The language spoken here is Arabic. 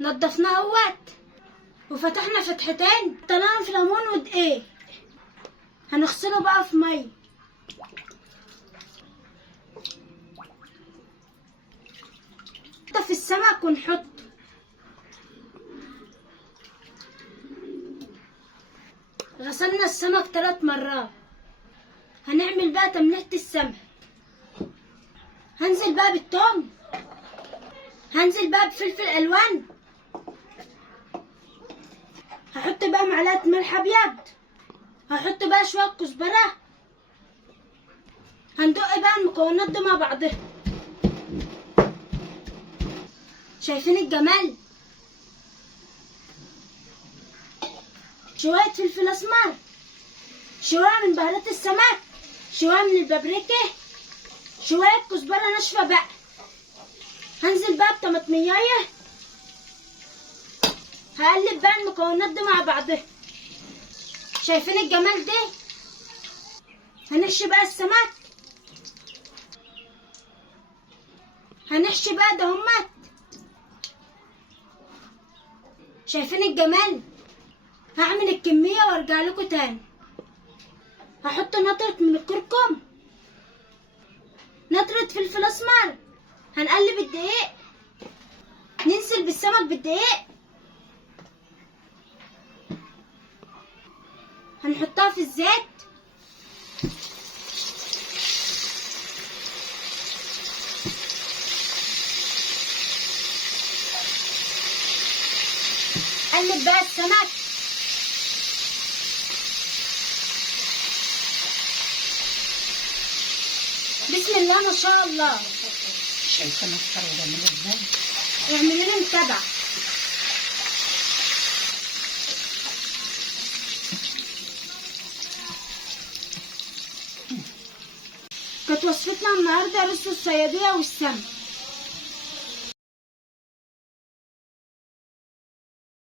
نضفناه اهوت وفتحنا فتحتين، حطيناهم في ليمون ودقيق. هنغسله بقى في ميه. نضف السمك ونحط. غسلنا السمك 3 مرات. هنعمل بقى تمليحة السمك. هنزل بقى بالثوم، هنزل بقى بفلفل الوان، هحط بقى معلقة ملح ابيض، هحط بقى شوية كزبرة. هندق بقى المكونات دي مع بعضها. شايفين الجمال؟ شوية فلفل اسمر، شوية من بهارات السمك، شوية من البابريكا، شوية كزبرة ناشفة بقى. هنزل بقى بطماطمية. هقلب بقى المكونات دي مع بعضها. شايفين الجمال ده؟ هنحشي بقى السمك. هنحشي بقى دهمت. شايفين الجمال؟ هعمل الكمية وارجع لكم تاني. هحط نطرة من الكركم، نطرة فلفل اسمر. هنقلب الدقيق، ننزل بالسمك بالدقيق. هنحطها في الزيت. قلب بقى السمك. بسم الله ما شاء الله. شايفة نفسها وجميلة ازاي؟ اعملي لي متابعة. كانت وصفتنا النهارده رز الصيادية والسمك.